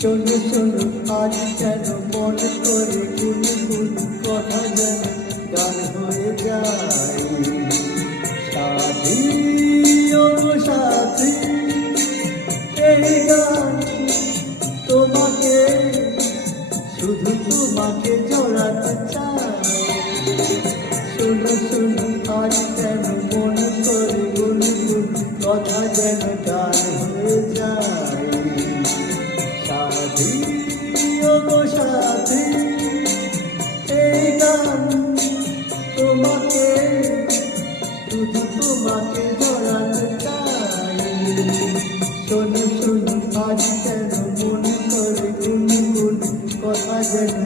শোনো শোনো আজ যেন মন করে গুনগুন কথা যেন গান হয়ে যায়। সাথী ও সাথী, এই গান তোমাকে, শুধু তোমাকে জড়াতে চাই। শোনো শোনো আজ যেন মন করে গুনগুন কথা যেন গান হয়ে যায়। সাথী ও সাথী, এই গান তোমাকে, শুধু তোমাকে জড়াতে চাই। শোনো শোনো আজ যেন মন করে গুনগুন কথা যেন